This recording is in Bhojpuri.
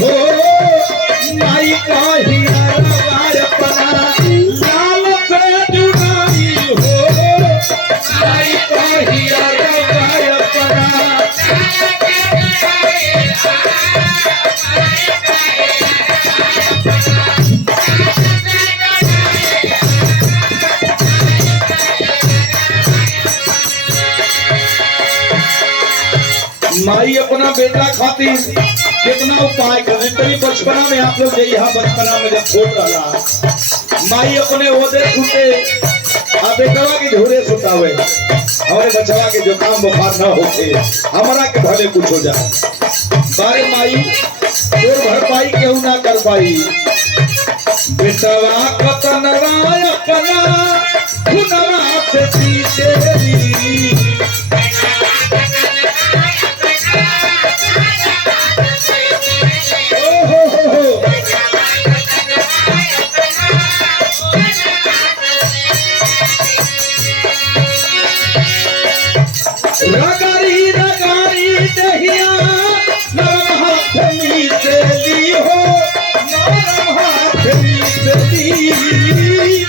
हो माई कही अपना लाल से जुड़ाई हो माई कही अपना माई अपना बेटा खातिर कितना उपाय करे। तभी बचपना में आप लोग यहाँ बचपना में जब छोड़ रहा माई अपने ओदे छूटे आ बेटवा के झोरे सुतावे हमारे बचवा के जो काम बुखार ना होते हमारा के भले कुछ हो जाए बारे माई तोर भरपाई केहू ना कर पाई। बेटवा कतनवा अपना खुनवा से पीछे रगारी रगारी दहिया नरम हाथ नीचे ली हो नरम हाथ नीचे ली